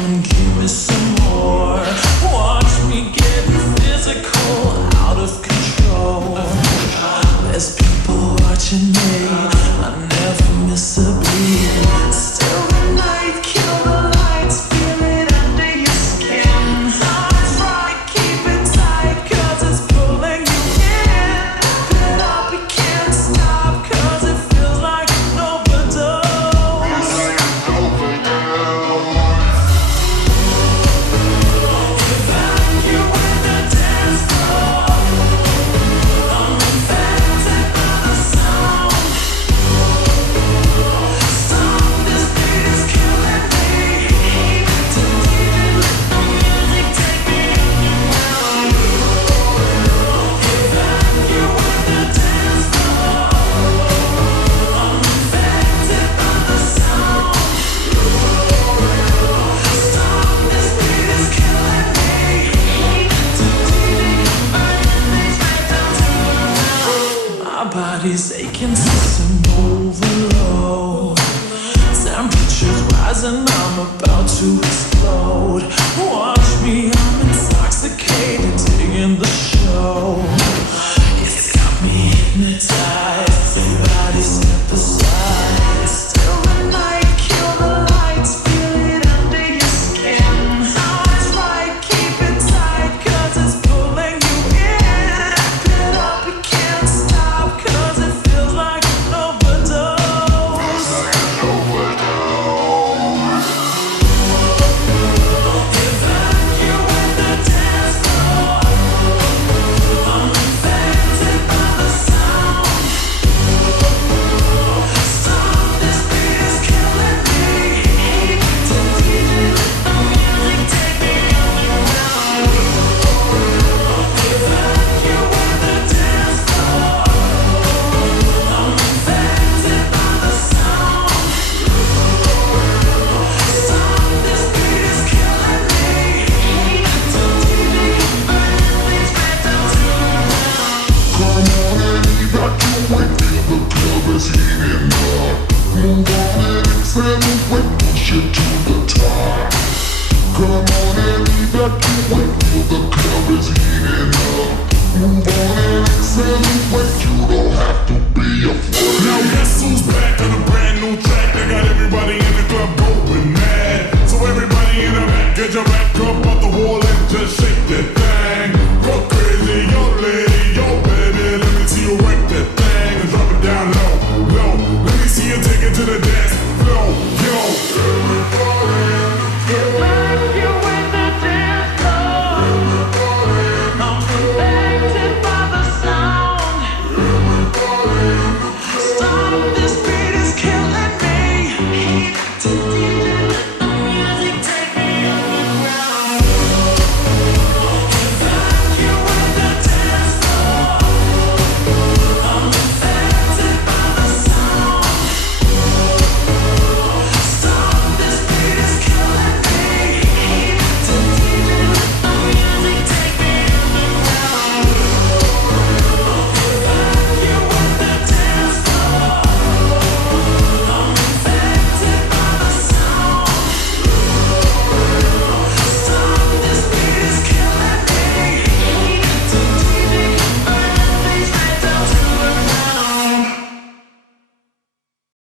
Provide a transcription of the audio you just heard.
on, give me some more. Watch me get physical, out of control. There's people watching me, I never miss a beat. Still the night, kill the lights, feel it under your skin. Eyes right, keep it tight, 'cause it's pulling you in. Get up, you can't stop, 'cause it feels like an overdose. Evacuate the dance floor. I'm infected by the sound. Stop, this beat is killing me. Too deep, let the music take me underground. Evacuate the dance floor. I'm infected by the sound. Stop, this beat is killing me. Too deep, burning things right down to the ground. My body's aching, system overload. Temperature's rising, I'm about to explode. Watch me, I'm intoxicated, digging the show. It's got me hypnotized, everybody step aside. Still the night, kill the lights, feel it under your skin. Eyes right, keep it tight, 'cause it's pulling you in. Get up, you can't stop, 'cause it feels like an overdose. Evacuate the dance floor. I'm infected by the sound. Stop, this beat is killing me. Too deep, let the music take me underground. Evacuate the dance floor. I'm infected by the sound. Stop, this beat is killing me. Too deep, burning things right down to the ground. Come on and evacuate, feel the club is heating up. Move on and accelerate, push it to the top. Come on and evacuate, feel the club is heating up. Move on and accelerate, you don't have to be afraid. Now guess who's back?